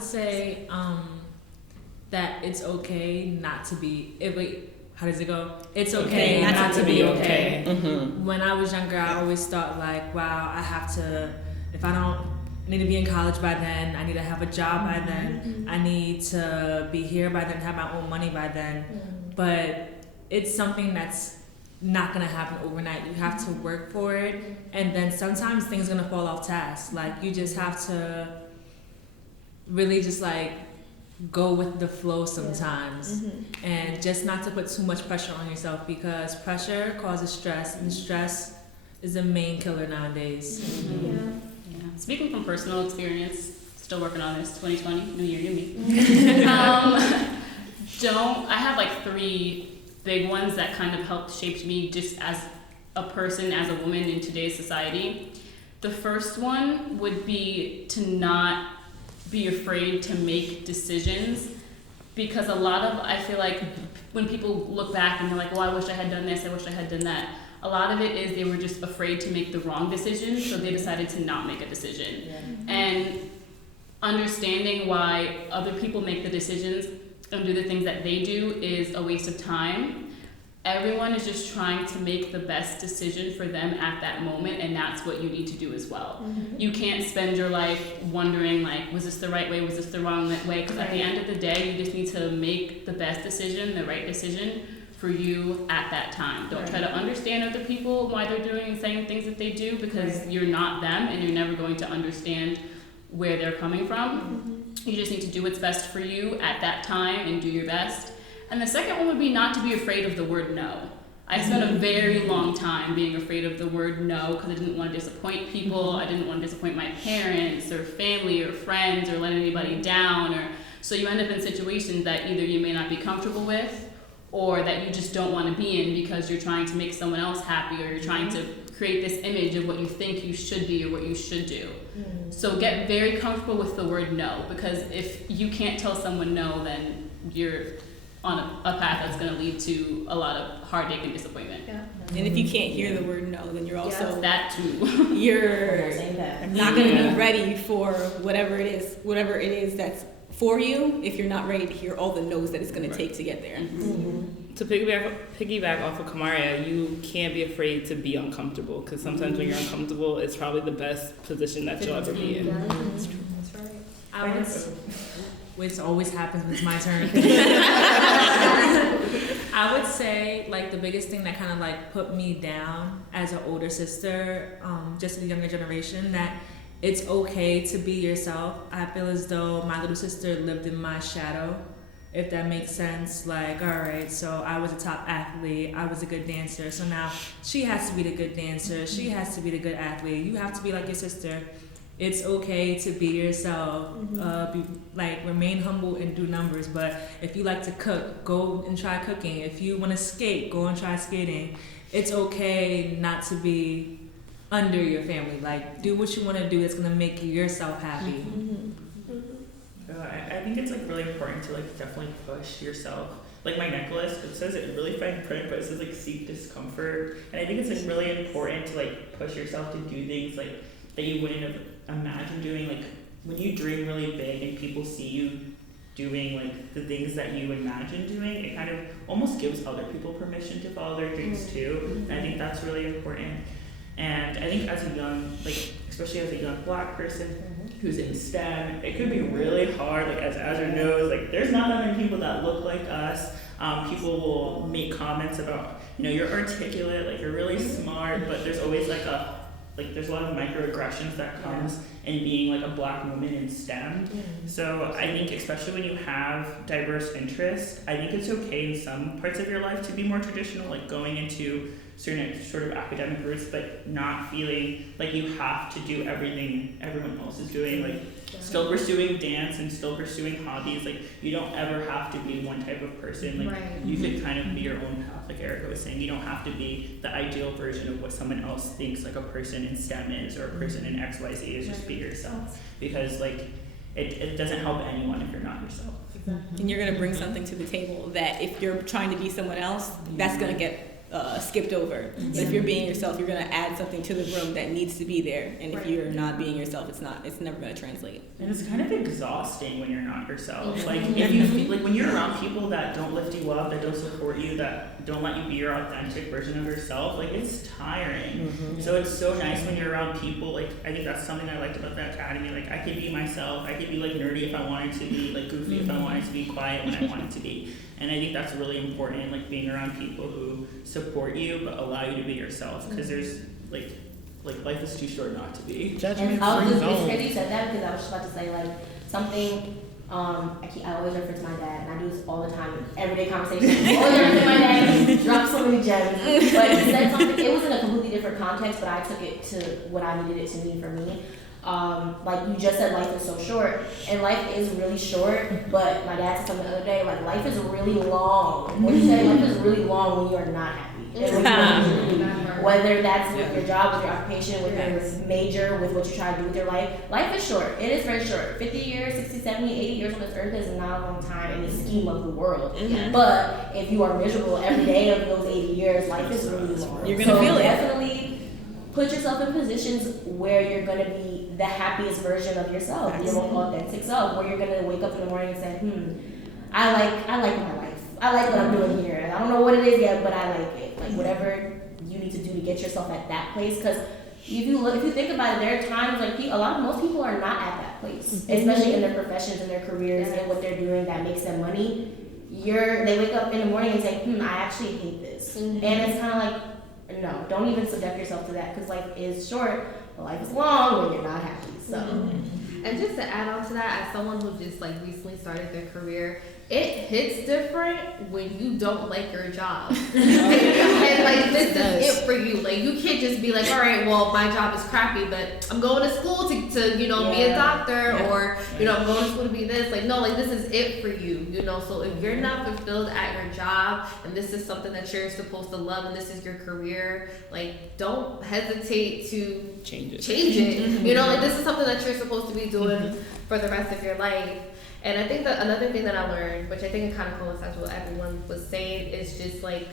would say that it's okay not to be. How does it go? It's okay not to be okay. Mm-hmm. When I was younger, I always thought like, wow, I have to. If I don't. I need to be in college by then. I need to have a job by then. Mm-hmm. I need to be here by then, have my own money by then. Mm-hmm. But it's something that's not gonna happen overnight. You have to work for it, and then sometimes things are gonna fall off task. Like you just have to really just like go with the flow sometimes, and just not to put too much pressure on yourself, because pressure causes stress, and stress is the main killer nowadays. Mm-hmm. Speaking from personal experience, still working on this, 2020, new year, new me. I have like 3 big ones that kind of helped shape me just as a person, as a woman in today's society. The first one would be to not be afraid to make decisions, because I feel like when people look back and they're like, well, I wish I had done this, I wish I had done that. A lot of it is they were just afraid to make the wrong decision, so they decided to not make a decision. Yeah. And understanding why other people make the decisions and do the things that they do is a waste of time. Everyone is just trying to make the best decision for them at that moment, and that's what you need to do as well. Mm-hmm. You can't spend your life wondering, like, was this the right way, was this the wrong way? Because at the end of the day, you just need to make the best decision, the right decision, for you at that time. Don't try to understand other people, why they're doing and saying things that they do, because you're not them and you're never going to understand where they're coming from. Mm-hmm. You just need to do what's best for you at that time and do your best. And the second one would be not to be afraid of the word no. I spent a very long time being afraid of the word no, because I didn't want to disappoint people. I didn't want to disappoint my parents or family or friends or let anybody down. So you end up in situations that either you may not be comfortable with, or that you just don't want to be in because you're trying to make someone else happy, or you're trying to create this image of what you think you should be or what you should do. So get very comfortable with the word no, because if you can't tell someone no, then you're on a path that's going to lead to a lot of heartache and disappointment. Yeah. And if you can't hear the word no, then you're also that too. You're not going to be ready for whatever it is that's for you, if you're not ready to hear all the no's that it's going to take to get there. Mm-hmm. To piggyback off of Kamaria, you can't be afraid to be uncomfortable, because sometimes when you're uncomfortable, it's probably the best position that you'll ever be in. That's true. That's right. Which always happens when it's my turn. I would say like the biggest thing that kind of like put me down as an older sister, just to the younger generation, that it's okay to be yourself. I feel as though my little sister lived in my shadow, if that makes sense. Like, all right, so I was a top athlete, I was a good dancer, so now she has to be the good dancer, she has to be the good athlete. You have to be like your sister. It's okay to be yourself. Remain humble and do numbers. But if you like to cook, go and try cooking. If you want to skate, go and try skating. It's okay not to be under your family. Like, do what you want to do that's gonna make yourself happy. I think it's like really important to like definitely push yourself. Like my necklace, it says it really fine print, but it says like seek discomfort. And I think it's like really important to like push yourself to do things like that you wouldn't have imagined doing. Like when you dream really big and people see you doing like the things that you imagine doing, it kind of almost gives other people permission to follow their dreams too. And I think that's really important. And I think as a young, like especially as a young Black person who's in STEM, it could be really hard. Like as Azra knows, like there's not that many people that look like us. People will make comments about, you know, you're articulate, like you're really smart, but there's always there's a lot of microaggressions that comes in being like a Black woman in STEM. So I think especially when you have diverse interests, I think it's okay in some parts of your life to be more traditional, like going into certain sort of academic routes, but not feeling like you have to do everything everyone else is doing, like still pursuing dance and still pursuing hobbies. Like you don't ever have to be one type of person. Like you could kind of be your own path, like Erica was saying. You don't have to be the ideal version of what someone else thinks like a person in STEM is, or a person in XYZ is. Just be yourself, because like it doesn't help anyone if you're not yourself. And you're going to bring something to the table that if you're trying to be someone else, that's going to get skipped over. But if you're being yourself, you're gonna add something to the room that needs to be there. And if you're not being yourself, it's never gonna translate. And it's kind of exhausting when you're not yourself. Like if you feel, like when you're around people that don't lift you up, that don't support you, that don't let you be your authentic version of yourself, like it's tiring. So it's so nice when you're around people. Like I think that's something I liked about the academy. Like I could be myself. I could be like nerdy if I wanted to be, like goofy if I wanted to be, quiet when I wanted to be. And I think that's really important, like being around people who support you but allow you to be yourself. Because there's like life is too short not to be. And I was just, it's crazy you said that because I was just about to say like something. I always refer to my dad, and I do this all the time in everyday conversations. Always refer to my dad. He drops so many gems. But he said something. It was in a completely different context, but I took it to what I needed it to mean for me. Like you just said, life is so short, and life is really short. But my dad said something the other day, like life is really long. What he said, life is really long when you are not happy. Whether that's with your job, with your occupation, with your major, with what you try to do with your life. Life is short. It is very short. 50 years, 60, 70, 80 years on this earth is not a long time in the scheme of the world. But if you are miserable every day of those 80 years, life is really long. You're going to feel it. Definitely put yourself in positions where you're going to be the happiest version of yourself, your most authentic self, where you're going to wake up in the morning and say, I like my life. I like what I'm doing here. I don't know what it is yet, but I like it. Like whatever you need to do to get yourself at that place. Because if you think about it, there are times like most people are not at that place, especially in their professions and their careers and what they're doing that makes them money. They wake up in the morning and say, I actually hate this, and it's kind of like, no, don't even subject yourself to that because life is short, but life is long when you're not happy. So. And just to add on to that, as someone who just like recently started their career, it hits different when you don't like your job. And like this is it for you. Like you can't just be like, all right, well my job is crappy, but I'm going to school to be a doctor, or I'm going to school to be this. Like no, like this is it for you. So if you're not fulfilled at your job and this is something that you're supposed to love and this is your career, like don't hesitate to change it. Like this is something that you're supposed to be doing for the rest of your life. And I think that another thing that I learned, which I think it kind of coincides with what everyone was saying, is just like,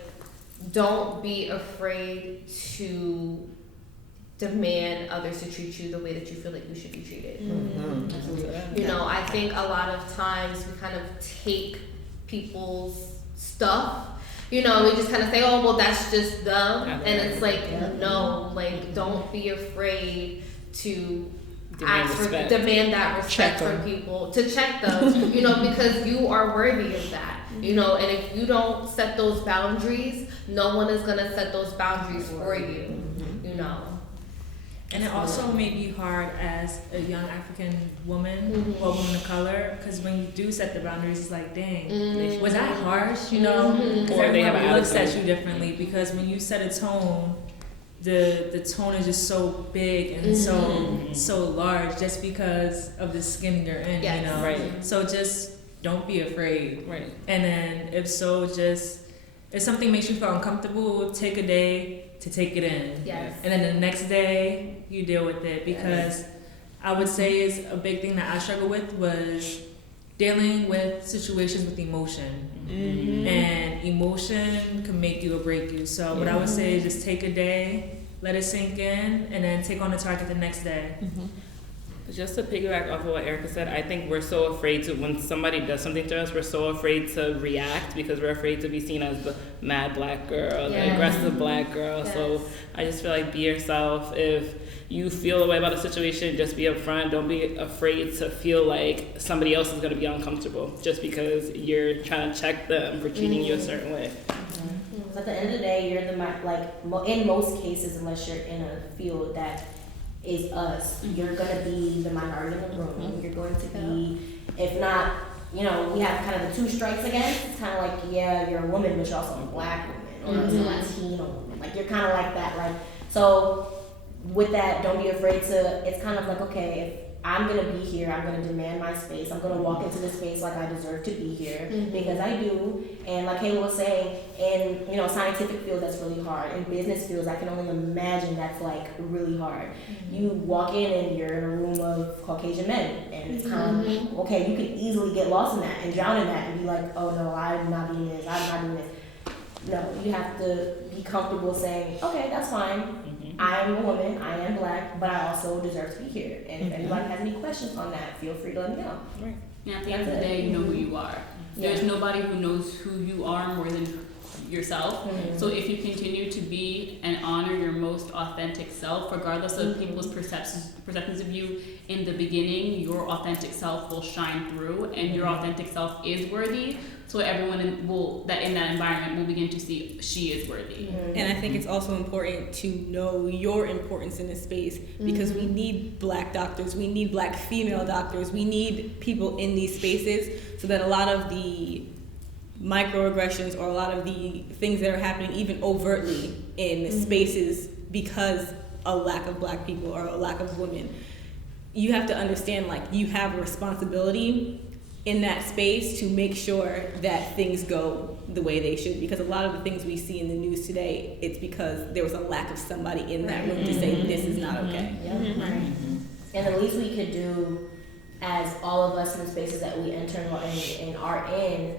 don't be afraid to demand others to treat you the way that you feel like you should be treated. I think a lot of times we kind of take people's stuff, we just kind of say, oh, well, that's just them. And it's like, no, like, don't be afraid to demand that respect from people, to check them, because you are worthy of that, and if you don't set those boundaries, no one is going to set those boundaries for you, And it also may be hard as a young African woman or woman of color, because when you do set the boundaries, it's like, dang, was that harsh, Because everyone looks at you differently, because when you set a tone, the tone is just so big and so large just because of the skin you're in, Right. So just don't be afraid. Right. And then if something makes you feel uncomfortable, take a day to take it in. Yes. And then the next day you deal with it, because I would say is a big thing that I struggle with was dealing with situations with emotion. And emotion can make you or break you. So what I would say is just take a day, let it sink in, and then take on the target the next day. Just to piggyback off of what Erica said, I think we're so afraid to, when somebody does something to us, we're so afraid to react because we're afraid to be seen as the mad black girl, the aggressive black girl. So I just feel like be yourself. If you feel a way about a situation, just be upfront. Don't be afraid to feel like somebody else is going to be uncomfortable just because you're trying to check them for treating you a certain way. At the end of the day, you're in most cases, unless you're in a field that is us, you're going to be the minority in the room. You're going to be, if not, we have kind of the two strikes against. It's kind of like, you're a woman, but you're also a black woman, or a Latino woman. Like, you're kind of like that. Like, so with that, don't be afraid to, it's kind of like, okay, if I'm going to be here, I'm going to demand my space. I'm going to walk into the space like I deserve to be here, because I do. And like Kayla was saying, in scientific fields, that's really hard. In business fields, I can only imagine that's like really hard. You walk in and you're in a room of Caucasian men, and it's kind of, okay, you can easily get lost in that and drown in that and be like, oh no, I'm not doing this, I'm not doing this. No, you have to be comfortable saying, okay, that's fine. I'm a woman, I am black, but I also deserve to be here. And if anybody has any questions on that, feel free to let me know. Right. And at the end of the day, you know who you are. There's nobody who knows who you are more than yourself. So if you continue to be and honor your most authentic self, regardless of people's perceptions of you in the beginning, your authentic self will shine through, and your authentic self is worthy. So everyone that in that environment will begin to see she is worthy. And I think it's also important to know your importance in this space, because we need black doctors, we need black female doctors, we need people in these spaces, so that a lot of the microaggressions or a lot of the things that are happening even overtly in spaces because a lack of black people or a lack of women, you have to understand, like, you have a responsibility in that space to make sure that things go the way they should, because a lot of the things we see in the news today, it's because there was a lack of somebody in that room to say this is not okay. And the least we could do as all of us in the spaces that we enter and are in,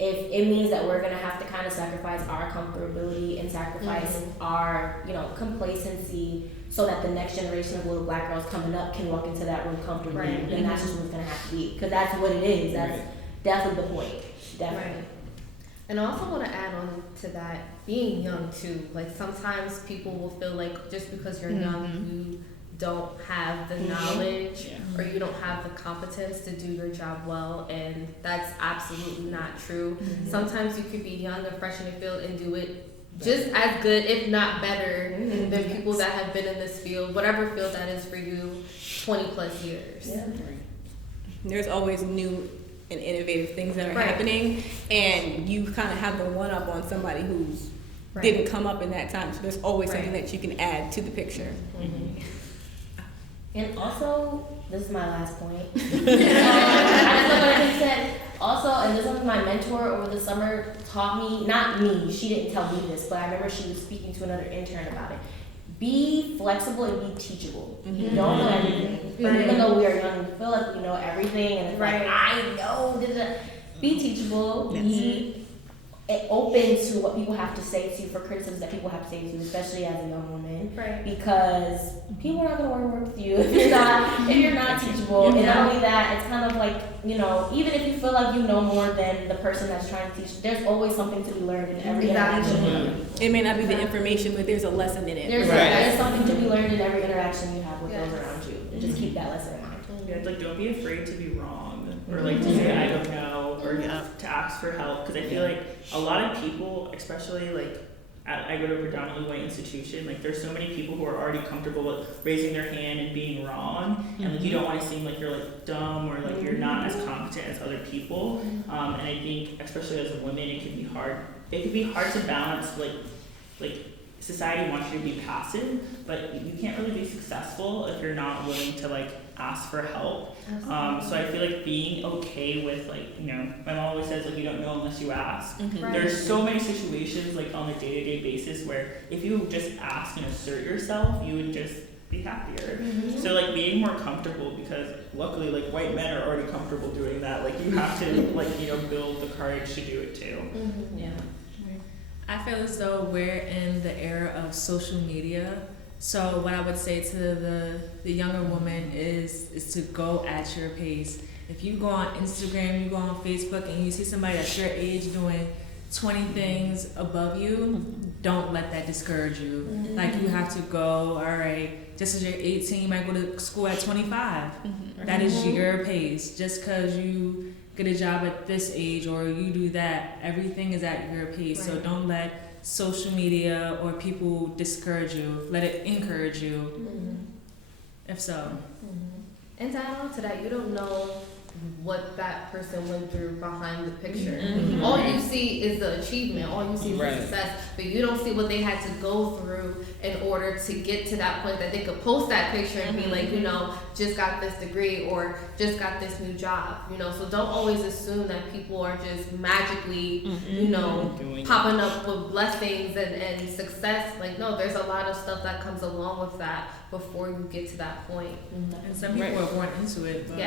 if it means that we're gonna have to kind of sacrifice our comfortability and sacrifice our, complacency, so that the next generation of little black girls coming up can walk into that room comfortably, then that's just what it's gonna have to be, because that's what it is. That's definitely the point. Definitely. And I also want to add on to that, being young too. Like, sometimes people will feel like just because you're young, you don't have the knowledge or you don't have the competence to do your job well, and that's absolutely not true. Sometimes you could be young and fresh in the field and do it just as good, if not better, than people that have been in this field, whatever field that is for you, 20 plus years. There's always new and innovative things that are happening, and you kind of have the one up on somebody who's didn't come up in that time, so there's always something that you can add to the picture. And also, this is my last point. I just love what he said. Also, and this was my mentor over the summer taught me, not me, she didn't tell me this, but I remember she was speaking to another intern about it. Be flexible and be teachable. You don't know everything. Even though we are young, we feel like we know everything, and it's like, I know. Be teachable. Be open to what people have to say to you, for criticisms that people have to say to you, especially as a young woman. Because people are not going to want to work with you if you're not teachable. And not only that, it's kind of like, even if you feel like you know more than the person that's trying to teach, there's always something to be learned in every interaction. It may not be the information, but there's a lesson in it. There's something to be learned in every interaction you have with those around you. And just keep that lesson in mind. Yeah, like, don't be afraid to be wrong, or like to say I don't know, or to ask for help, because I feel like a lot of people, especially like I go to a predominantly white institution, like there's so many people who are already comfortable with raising their hand and being wrong, and like you don't want to seem like you're like dumb or like you're not as competent as other people, and I think especially as a woman it can be hard. It can be hard to balance like society wants you to be passive, but you can't really be successful if you're not willing to like ask for help. So I feel like being okay with like, my mom always says like you don't know unless you ask. There's so many situations like on a day-to-day basis where if you just ask and assert yourself, you would just be happier. So like being more comfortable, because luckily like white men are already comfortable doing that. Like you have to like, build the courage to do it too. I feel as though we're in the era of social media. So what I would say to the younger woman is to go at your pace. If you go on Instagram, you go on Facebook, and you see somebody that's your age doing 20 things above you, don't let that discourage you. Like, you have to go, all right, just as you're 18, you might go to school at 25. That is your pace. Just because you get a job at this age or you do that, everything is at your pace. So don't let social media or people discourage you. Let it encourage you, if so. And to add on to that, you don't know what that person went through behind the picture. All you see is the achievement, all you see is the success, but you don't see what they had to go through in order to get to that point that they could post that picture and be like, just got this degree or just got this new job, so don't always assume that people are just magically, popping up with blessings and success. Like, no, there's a lot of stuff that comes along with that before you get to that point. And some people are born into it. But